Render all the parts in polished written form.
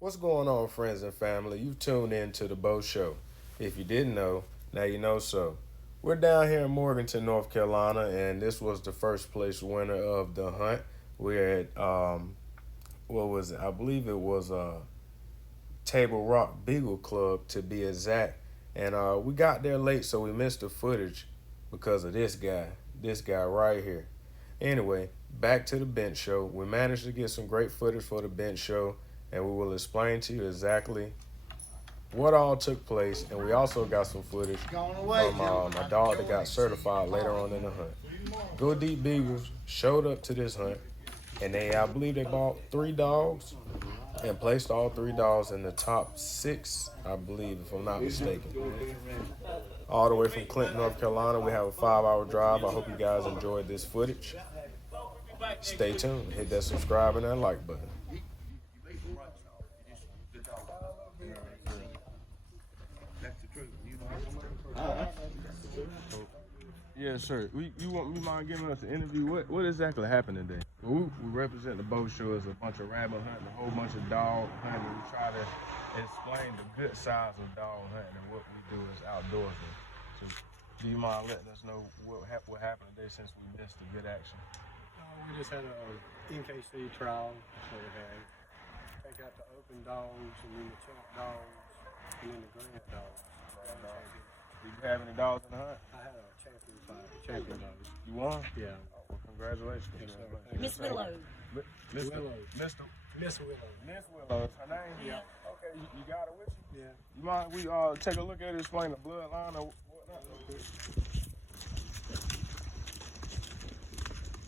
What's going on, friends and family? You've tuned in to the Bo Show. If you didn't know, now you know so. We're down here in Morganton, North Carolina, and this was the first place winner of the hunt. We're at, what was it? I believe it was Table Rock Beagle Club to be exact. And we got there late, so we missed the footage because of this guy right here. Anyway, back to the bench show. We managed to get some great footage for the bench show, and we will explain to you exactly what all took place. And we also got some footage from my dog that got certified later on in the hunt. Go Deep Beagles showed up to this hunt, and I believe they bought 3 dogs and placed all 3 dogs in the top 6, I believe, if I'm not mistaken. All the way from Clinton, North Carolina. We have a 5-hour drive. I hope you guys enjoyed this footage. Stay tuned. Hit that subscribe and that like button. Yes, sir. You mind giving us an interview? What exactly happened today? We represent the Bo Show as a bunch of rabbit hunting, a whole bunch of dog hunting. We try to explain the good sides of dog hunting and what we do as outdoorsmen. So, do you mind letting us know what happened today since we missed the good action? We just had a NKC trial. So we had take out the open dogs and then the champ dogs and then the grand dogs. Did you have any dogs in the hunt? I had a champion dog. You won? Yeah. Well, congratulations. Yes, sir. Miss Willow. Miss Willow. Miss Willow. Miss Willow is her name? Yeah. Okay, you got it with you? Yeah. You mind we take a look at it, explain the bloodline or whatnot?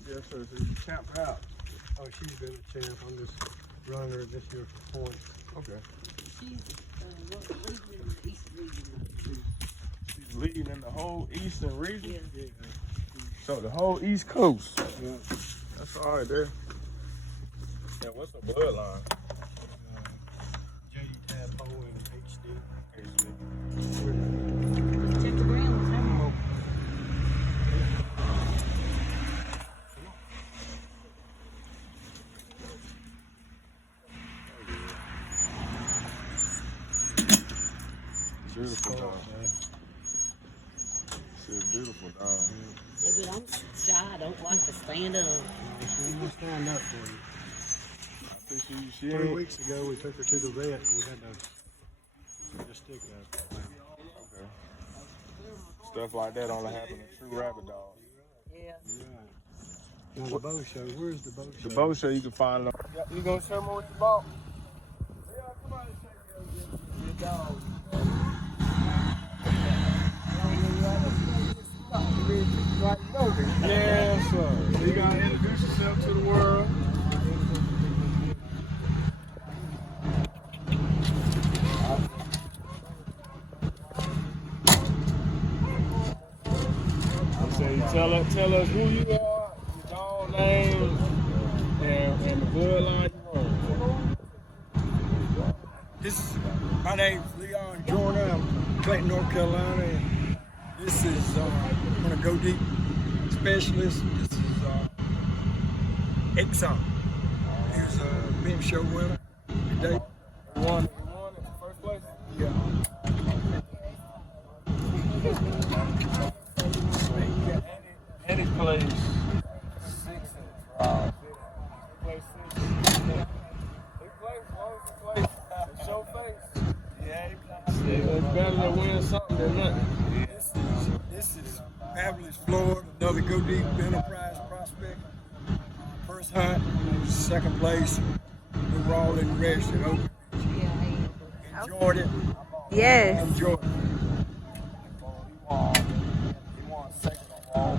Yes, sir. So you champ her out. Oh, she's been a champ. I'm just running her this year for points. Okay. She's leading in the East region. She's leading in the whole eastern region? Yeah. Yeah. So the whole East Coast. Yeah. That's all right there. Yeah, what's the bloodline? J Tadpole and HD. Check the grounds. Beautiful dog. She's a beautiful dog. Yeah, but I'm shy. I don't like to stand up. She will stand up for you. I think she 3 ain't. weeks ago, we took her to the vet. We had to stick up. Okay. Stuff like that only happen to true rabbit dogs. Yeah. Right. Now the Bo Show. Where's the Bo Show? The Bo Show you can find them. You gonna show me what you bought? Yeah, come on and show your dog. Yeah, sir. You gotta introduce yourself to the world. Tell us who you are, your dog name, and the bloodline you run. My name's Leon Jordan. I'm Clayton, North Carolina. And this is one of Go Deep specialists. This is Exxon. He was a bench show winner today. You won in first place? Yeah. And he plays 6 in the trial. He plays 6. He plays show face. Yeah, it's better to win something than nothing. This is Fabulous Florida, another Go Deep Enterprise prospect. First hunt, second place. We were all in the rest at Oak. Enjoyed it. Yes. Enjoyed it. He won second overall.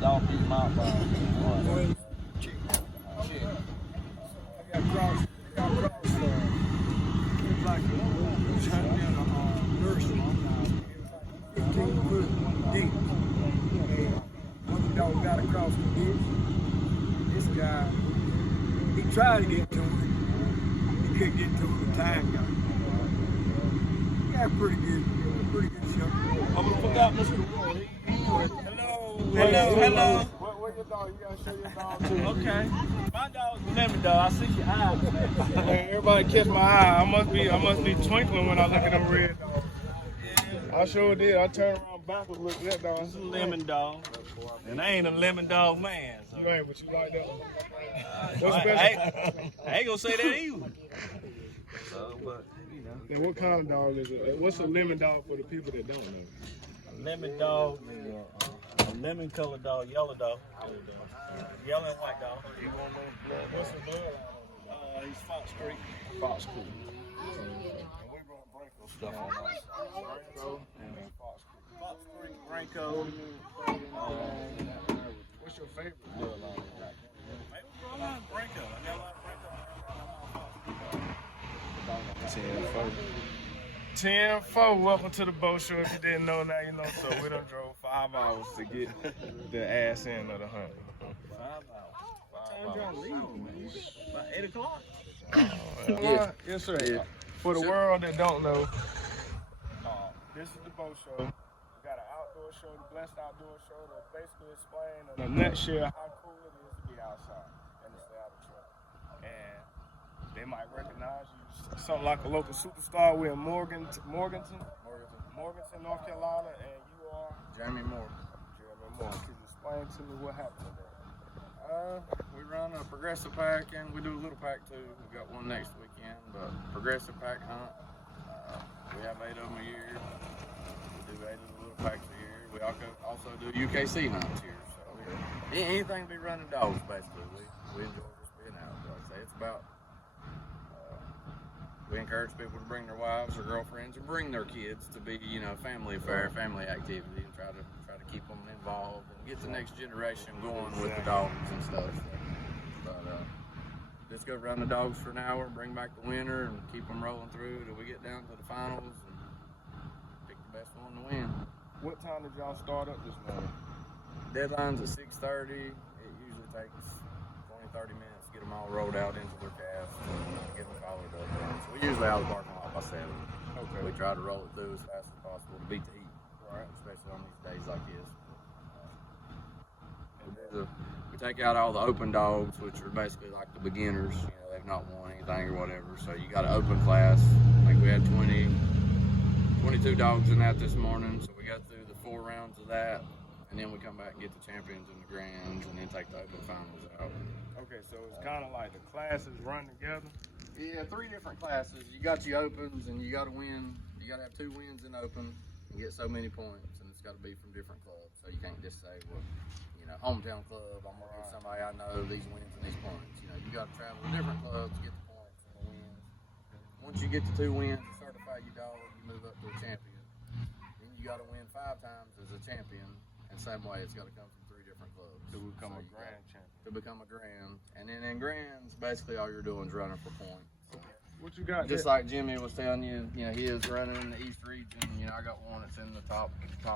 Dog beat him out by one. I got cross. Like he was hunting in a nursery. 15-foot deep. And one dog got across the ditch. This guy, he tried to get to him. He couldn't get to him. The time got him. He got pretty good shot. I'm gonna put out Mr. Roy. Hello. What where your dog? You gotta show your dog too. Okay. My dog's a lemon dog. I see your eyes. Man, everybody catch my eye. I must be twinkling when I look at them red dogs. I sure did. I turned around backwards, looked at that dog. It's a lemon dog. And I ain't a lemon dog man. So. You ain't, but you like that one. I ain't gonna say that either. But, you know. And what kind of dog is it? What's a lemon dog for the people that don't know? A lemon dog is a lemon colored dog, yellow dog. Yellow and white dog. You want no blood? What's the blood? He's Fox Creek. Fox Creek. And we run Branco stuff on us. Branco and Fox Creek. Fox Creek, Branco. What's your favorite bloodline? Maybe we'll run Branco. I got a lot of Branco. 10-4, welcome to the Bo Show. If you didn't know, now you know. So we done drove 5 hours to get the ass end of the hunt. 5 hours. What time y'all leave, man? About 8 o'clock? Yes, sir. For the world that don't know, this is the Bo Show. We got an outdoor show, the Blessed Outdoors show, that basically explain in a nutshell how cool it is to be outside and to stay out of trouble. And they might recognize you. Something like a local superstar. We're in Morganton, North Carolina, and you are Jeremy Moore. Can you explain to me what happened there? We run a progressive pack, and we do a little pack too. We got one next weekend, but progressive pack hunt. We have 8 of them a year. We do 8 of the little packs a year. We also do UKC hunts here. So anything to be running dogs, basically. We enjoy just being out. Like I say, it's about. We encourage people to bring their wives or girlfriends or bring their kids to be, you know, family affair, family activity, and try to keep them involved and get the next generation going with the dogs and stuff. But just go run the dogs for an hour, bring back the winner, and keep them rolling through till we get down to the finals and pick the best one to win. What time did y'all start up this morning? Deadline's at 6:30. It usually takes 20-30 minutes to get them all rolled out into their cast and get them followed up. So we usually out of the parking lot by 7. Okay. We try to roll it through as fast as possible to beat the heat, right? Especially on these days like this. We take out all the open dogs, which are basically like the beginners. You know, they've not won anything or whatever. So you got an open class. Like we had 22 dogs in that this morning. So we got through the 4 rounds of that. And then we come back and get the champions and the grands, and then take the open finals out. Okay, so it's kind of like the classes run together? Yeah, 3 different classes. You got your opens, and you got to win. You got to have 2 wins in open and get so many points, and it's got to be from different clubs. So you can't just say, well, you know, hometown club, I'm working with somebody I know, these wins and these points. You know, you got to travel to different clubs to get the points and the wins. Once you get the 2 wins and certify your dog, you move up to a champion. Then you got to win 5 times as a champion. And same way, it's got to come from 3 different clubs. To become a grand champion. To become a grand. And then in grands, basically all you're doing is running for points. So What you got? just like Jimmy was telling you, you know, he is running in the East region. You know, I got one that's in the top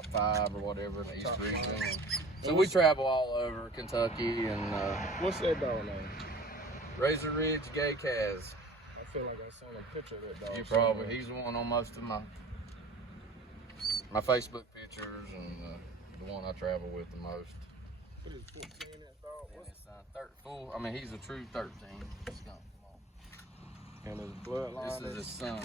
5 or whatever in the East region. So we travel all over Kentucky and What's that dog name? Razor Ridge Gay Kaz. I feel like I saw a picture of that dog. You probably, he's the one on most of my Facebook pictures and the one I travel with the most. What is 14 that dog? Full, I mean, he's a true 13. And his bloodline This is his son.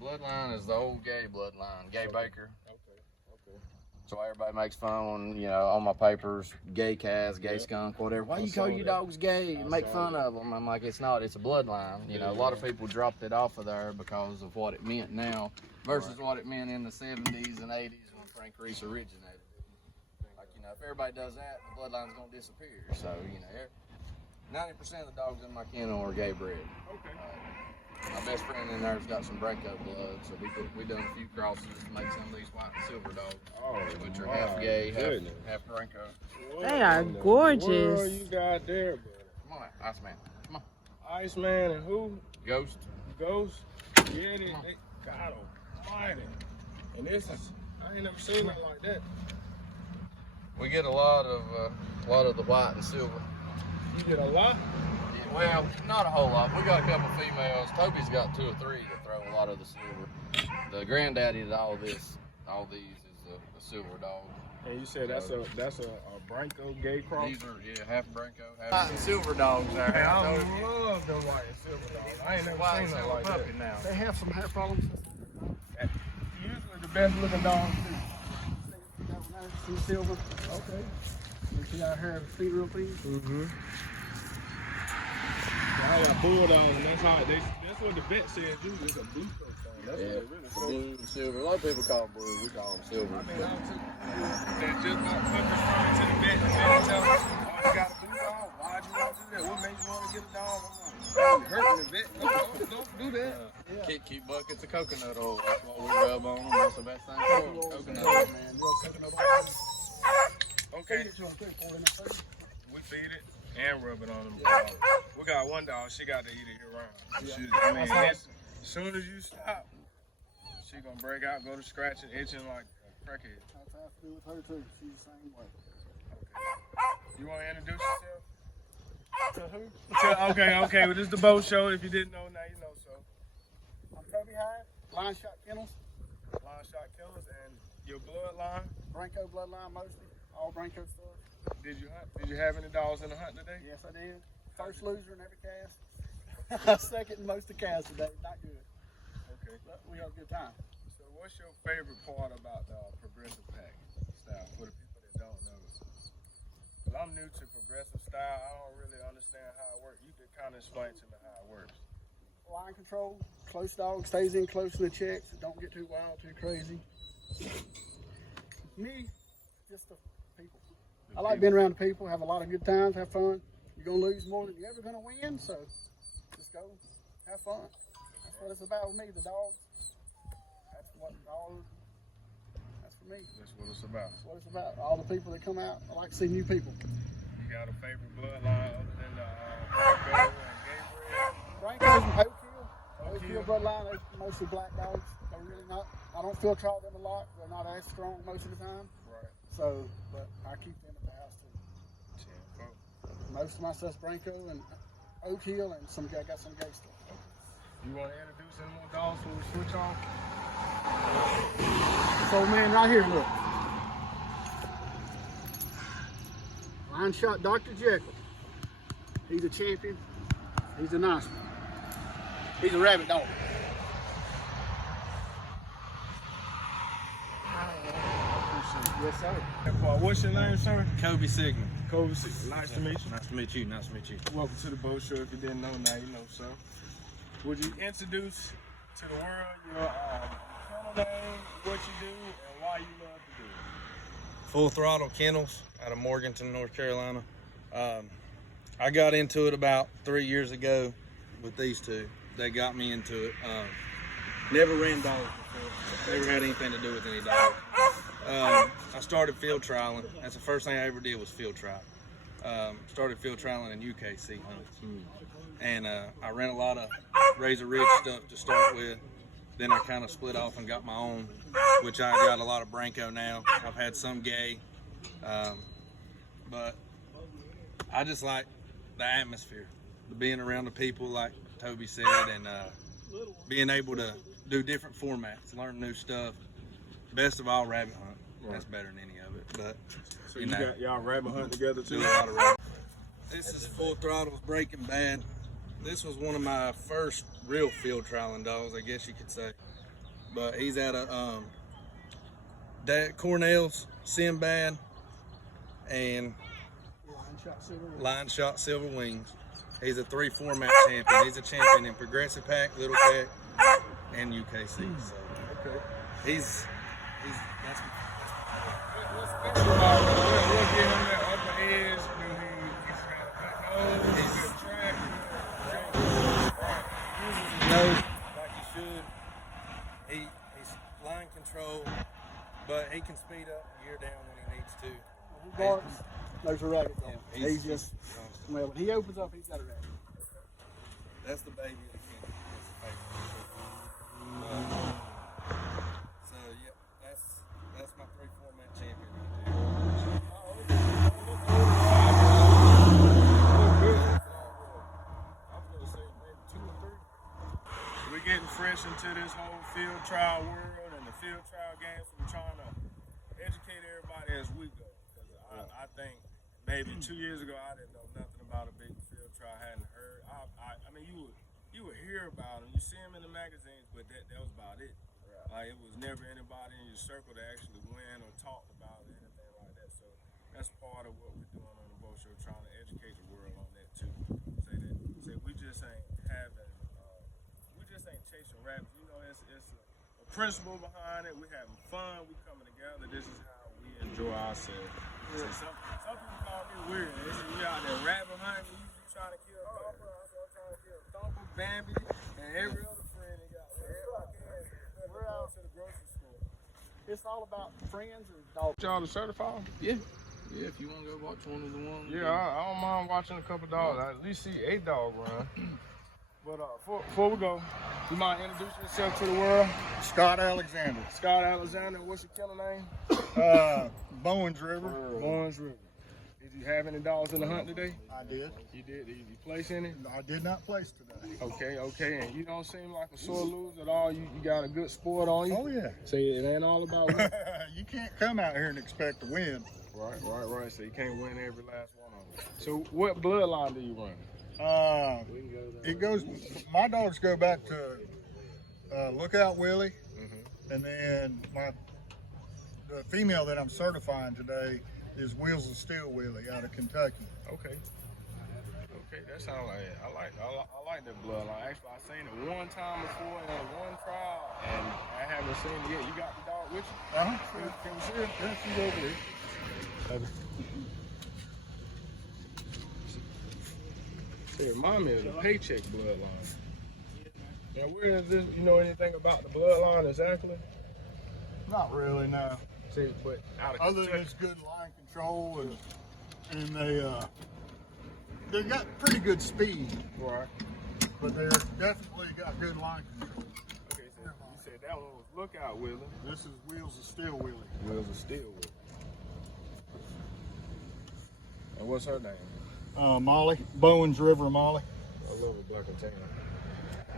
Bloodline is the old gay bloodline, Gay Baker. Okay. So everybody makes fun when, you know, on my papers, gay Kaz, gay skunk, whatever. Why you call your dogs gay and make fun of them? I'm like, it's not, it's a bloodline. You know, a lot of people dropped it off of there because of what it meant now versus what it meant in the 70s and 80s when Frank Reese originated. Like, you know, if everybody does that, the bloodline's going to disappear. So, you know, 90% of the dogs in my kennel are gay bred. Okay. My best friend in there's got some Branco blood, so we done a few crosses to make some of these white and silver dogs, which are half gay, half Branco. They are gorgeous. What you got there, bro? Come on, Iceman. Come on. Iceman and who? Ghost. Ghost. Yeah, they got him fighting. And this is, I ain't never seen nothing like that. We get a lot of the white and silver. You get a lot? Well, not a whole lot. We got a couple females. Toby's got 2 or 3 that throw a lot of the silver. The granddaddy to all these is a silver dog. And you said that's a Branco gay cross? These are, half Branco, half silver dogs there. Hey, I love them white and silver dogs. I ain't never seen nothing like that. Now. They have some hair problems. Usually the best looking dogs too. Some silver. Okay. You see our hair feet real clean? Mm-hmm. I got bulldogs, and that's what the vet said. It's a blue thing. That's what it really says. Blue and silver. A lot of people call them blue. We call them silver. I mean, they just got purpose running to the vet and then tell us, oh, you got a blue dog? Why'd you want to do that? What made you want to get a dog? I'm like, hurting the vet. Don't do that. Keep buckets of coconut oil. That's what we rub on them. That's the best thing for them. Coconut oil. Man, real coconut oil. Okay. You want to pour it in the food? We feed it and rub it on them dogs. We got one dog, she got to eat it year round. I mean, as soon as you stop, she gonna break out, go to scratching, itching like a crackhead. That's how I have to do with her too. She's the same way. Okay. You wanna introduce yourself? To who? Okay, well, this is the Bo Show. If you didn't know, now you know, so. I'm Kobe Hyde, Line Shot Kennels, Line Shot Killers and your bloodline. Branco bloodline mostly, all Branco stuff. Did you hunt? Did you have any dogs in the hunt today? Yes, I did. First loser in every cast. Second in most of the casts today. Not good. Okay. But we had a good time. So what's your favorite part about the progressive pack style for the people that don't know? Because I'm new to progressive style. I don't really understand how it works. You could kind of explain to me how it works. Line control, close dog, stays in close in the checks. Don't get too wild, too crazy. Me, just the people. I like being around the people, have a lot of good times, have fun. You're going to lose more than you're ever going to win, so just go have fun. That's what it's about with me, the dogs. That's what dogs, that's for me. That's what it's about. That's what it's about. All the people that come out, I like to see new people. You got a favorite bloodline other than the Branco and Gabriel? Brancos and Oak Hill bloodline, they're mostly black dogs. They're really not, I don't field trial them a lot. They're not as strong most of the time. Right. So, but I keep them at the house too. Most of my stuff's Branco and Oak Hill, and I got some gay stuff. You want to introduce any more dogs before we switch off? This old man right here, look. Line Shot Dr. Jekyll. He's a champion. He's a nice one. He's a rabbit dog. Yes, sir. What's your name, sir? Kobe Sigmund. Kobe. Nice to meet you. Nice to meet you. Nice to meet you. Welcome to the Bo Show. If you didn't know, now you know, sir. Would you introduce to the world your channel name, what you do, and why you love to do it? Full Throttle Kennels out of Morganton, North Carolina. I got into it about 3 years ago with these two. They got me into it. Never ran dogs before. Never had anything to do with any dogs. I started field trialing. That's the first thing I ever did was field trial. Started field trialing in UKC hunts. And I ran a lot of Razor Ridge stuff to start with. Then I kind of split off and got my own, which I got a lot of Branco now. I've had some gay, but I just like the atmosphere, being around the people like Toby said, and being able to do different formats, learn new stuff. Best of all, rabbit hunt. Right. That's better than any of it. But So you got y'all rabbit hunt together too? do a lot of rabbit. This is Full Throttle's Breaking Bad. This was one of my first real field trialing dogs, I guess you could say. But he's at a Cornell's, Sinbad, and Line Shot Silver Wings. He's a 3 format champion. He's a champion in Progressive Pack, Little Pack, and UKC. So Okay. he's that's What gave him that upper edge? He's got a good nose, he's good track. knows like he should. He's line control, but he can speed up and gear down when he needs to. He barks. There's a rabbit dog. Yeah, He's just, well, when he opens up, he's got a rabbit. That's the baby of the kennel. That's the baby. So yeah, that's my 3 format champion right there. We're getting fresh into this whole field trial world and the field trial game, so we're trying to educate everybody as we go. Because I think maybe 2 years ago I didn't know nothing about a big field trial. I hadn't heard. I mean, you would hear about them, you see them in the magazines, but that was about it. Like it was never anybody in your circle that actually went or talked about it, anything like that. So that's part of what we're doing on the boat show, trying to educate the world on that too. Say we just ain't chasing rabbits. You know, it's a principle behind it. We having fun. We coming together. This is how we enjoy ourselves. Yeah. Some people call me weird. They say we out there rabbit hunting. You trying to kill Thumper. I'm trying to kill Thumper, Bambi, and every other friend they got. We're out to the grocery store. It's all about friends and dogs. Y'all to certify them? Yeah. Yeah, if you want to go watch one of the ones. Yeah, I don't mind watching a couple dogs. I at least see 8 dogs run. But before we go, you mind introducing yourself to the world? Scott Alexander. Scott Alexander, what's your kennel name? Bowens River. Bowens River. Did you have any dogs in the hunt today? I did. You did? Did you place any? I did not place today. Okay. And you don't seem like a sore loser at all. You got a good sport on you? Oh, yeah. Say it ain't all about winning. You can't come out here and expect to win. Right. So you can't win every last one of them. So what bloodline do you run? It goes. My dogs go back to Lookout Willie, and then the female that I'm certifying today is Wheels of Steel Willie out of Kentucky. Okay, that sounds like it. I like that bloodline. Actually, I seen it one time before in one trial, and I haven't seen it yet. You got the dog with you? Can we see her? Yeah, she's over there. It reminds me of the paycheck bloodline. Now, where is this? You know anything about the bloodline exactly? Not really, no. See, but out of other than it's good line control and they got pretty good speed. Right. But they're definitely got good line control. Okay, so you said that one was Lookout Willie. This is Wheels of Steel Willie. Wheels of Steel Willie. And what's her name? Molly, Bowens River Molly. I love a black and tan.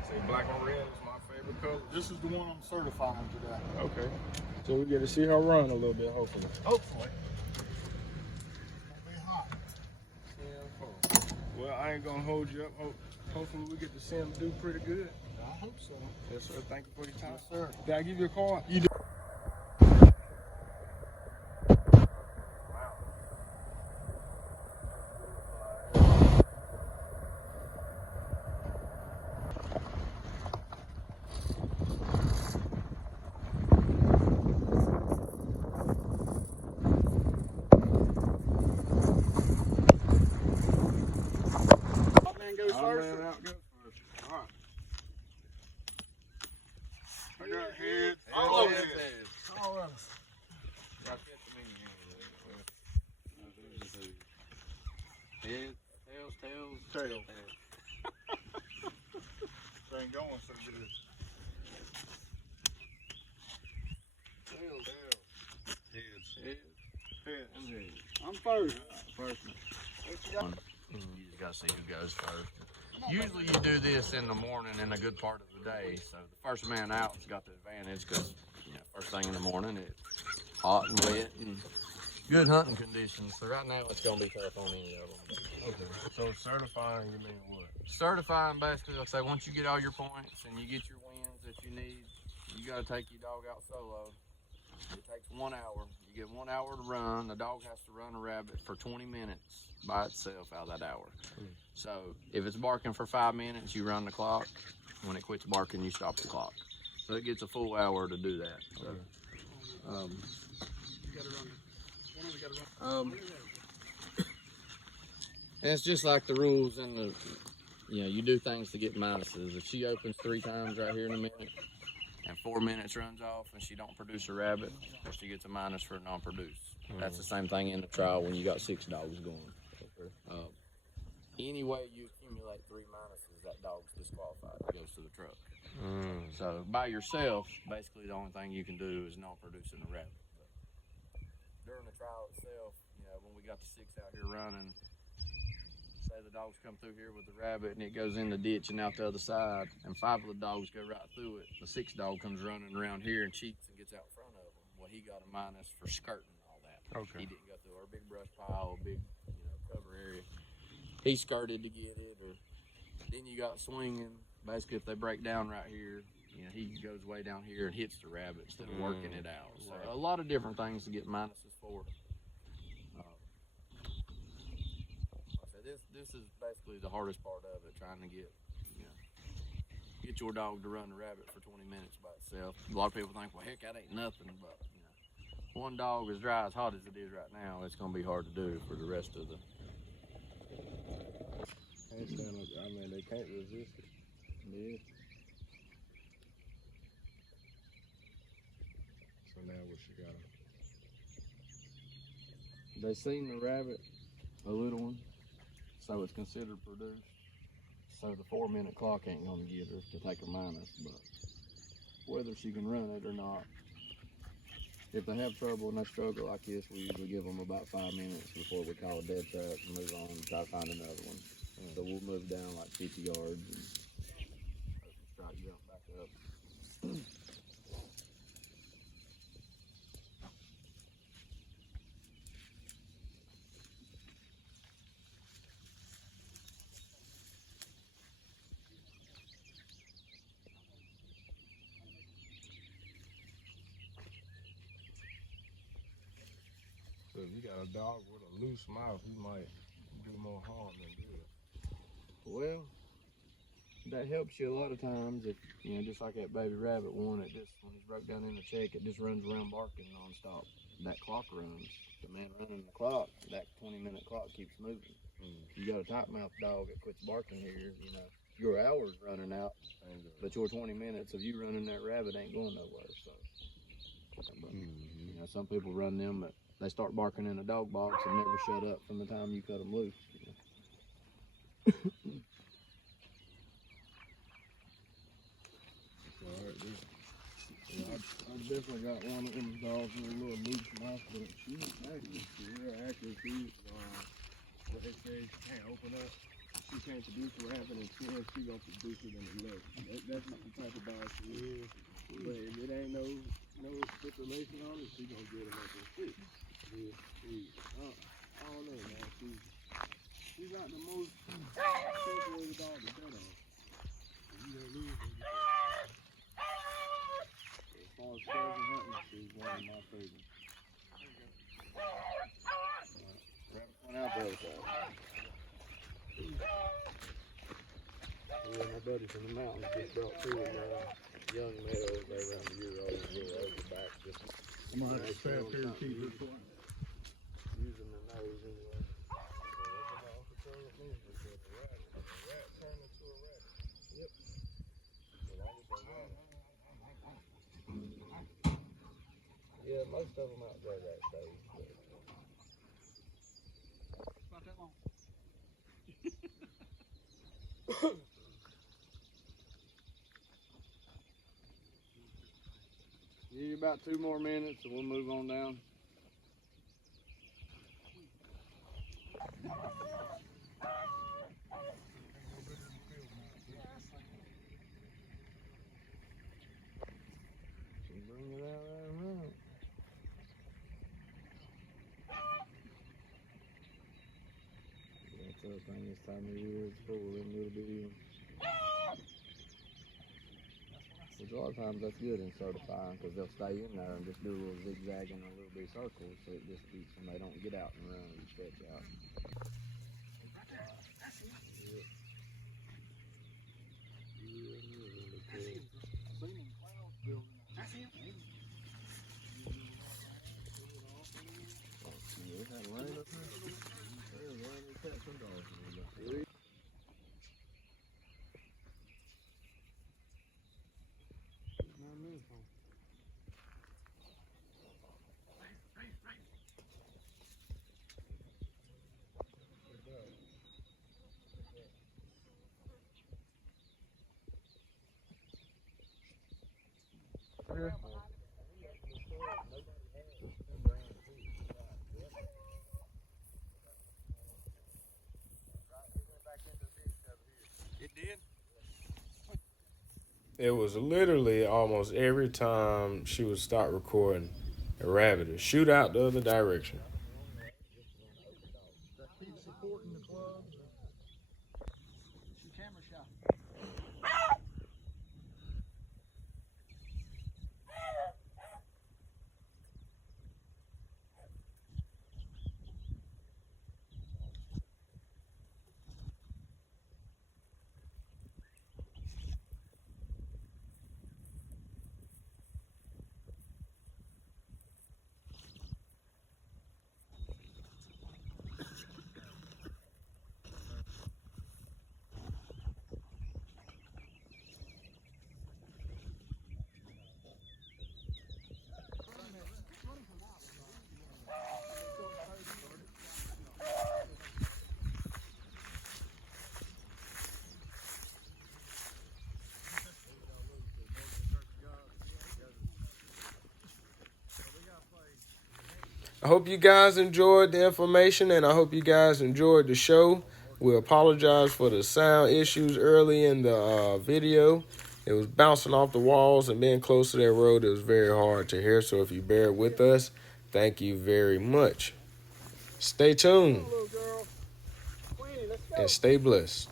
Say black and red is my favorite color. This is the one I'm certifying today. Okay. So we get to see her run a little bit, hopefully. Hopefully. It'll be hot. Well, I ain't gonna hold you up. Hopefully we get to see him do pretty good. I hope so. Yes, sir. Thank you for your time. Yes, sir. Did I give you a card? You do. I got heads. All heads. All of us. Heads, tails. They ain't going so good. Heads. I'm first. You just gotta see who goes first. Usually you do this in the morning in a good part of the day, so the first man out's got the advantage because, first thing in the morning it's hot and wet and good hunting conditions. So right now it's gonna be tough on any of them. Okay. So certifying, you mean what? Certifying basically, like I say, once you get all your points and you get your wins that you need, you gotta take your dog out solo. It takes 1 hour. You get 1 hour to run. The dog has to run a rabbit for 20 minutes by itself out of that hour. So if it's barking for 5 minutes, you run the clock. When it quits barking, you stop the clock. So it gets a full hour to do that. So, it's just like the rules in the, you do things to get minuses. If she opens 3 times right here in a minute, and 4 minutes runs off and she don't produce a rabbit, she gets a minus for non-produce. That's the same thing in the trial when you got 6 dogs going. Any way you accumulate 3 minuses, that dog's disqualified. It goes to the truck. So by yourself, basically the only thing you can do is non-producing a rabbit. But during the trial itself, when we got the 6 out here running, say the dogs come through here with the rabbit and it goes in the ditch and out the other side, and 5 of the dogs go right through it. The 6th dog comes running around here and cheats and gets out in front of them. Well, he got a minus for skirting all that. Okay. He didn't go through our big brush pile, big, cover area. He skirted to get it, or then you got swinging. Basically, if they break down right here, he goes way down here and hits the rabbit instead of working it out. So a lot of different things to get minuses for. This is basically the hardest part of it, trying to get your dog to run the rabbit for 20 minutes by itself. A lot of people think, well, heck, that ain't nothing, but one dog as dry as hot as it is right now, it's gonna be hard to do for the rest of the. I mean, they can't resist it. Yeah. So now what she got him? They seen the rabbit, a little one, so it's considered produced. So the 4-minute clock ain't gonna get her to take a minus, but whether she can run it or not, if they have trouble and they struggle like this, we usually give them about 5 minutes before we call a dead trap and move on and try to find another one. So we'll move down like 50 yards and try to jump back up. So if you got a dog with a loose mouth, he might do more harm than good. Well, that helps you a lot of times if, just like that baby rabbit one, it just, when he's broke down in the check, it just runs around barking nonstop. That clock runs. The man running the clock, that 20-minute clock keeps moving. You got a tight mouth dog that quits barking here, your hour's running out, but your 20 minutes of you running that rabbit ain't going nowhere. So, but, some people run them, but they start barking in a dog box and never shut up from the time you cut them loose. I definitely got one of them dogs with a little loose mouth, but she's accurate. She's real accurate. What they say, she can't open up. She can't produce what happened in 10, she gonna produce it in 11. That's just the type of dog she is. But if it ain't no stipulation on it, she gonna get them up in 6. I don't know, man. She's not the most separated dog to bet on. You don't lose her. As far as treasure hunting, she's one of my favorites. Rabbit went out the other side. Yeah, my buddy from the mountains just brought 2 of my young males. They're around a year old, a little over back. I'm gonna have to stay up here and keep this one. Using the nose anyway. Yep. Yeah, most of them outgrow that stage. Not that long. Give you about 2 more minutes and we'll move on down. Bring it out right around. That's the other thing this time of year is full of them little bitty ones. Which a lot of times that's good in certifying because they'll stay in there and just do a little zigzagging, a little bit circles, so it just keeps them. They don't get out and run and stretch out. Right there. That's him. Yeah. Really That's cool. him. I seen him. Clouds building. That's him. Yeah, it had rain up here. There's rain to catch some dogs. It did? It was literally almost every time she would start recording, a rabbit will shoot out the other direction. Keep supporting the club. She camera shy. I hope you guys enjoyed the information, and I hope you guys enjoyed the show. We apologize for the sound issues early in the video. It was bouncing off the walls, and being close to that road, it was very hard to hear. So if you bear with us, thank you very much. Stay tuned and stay blessed.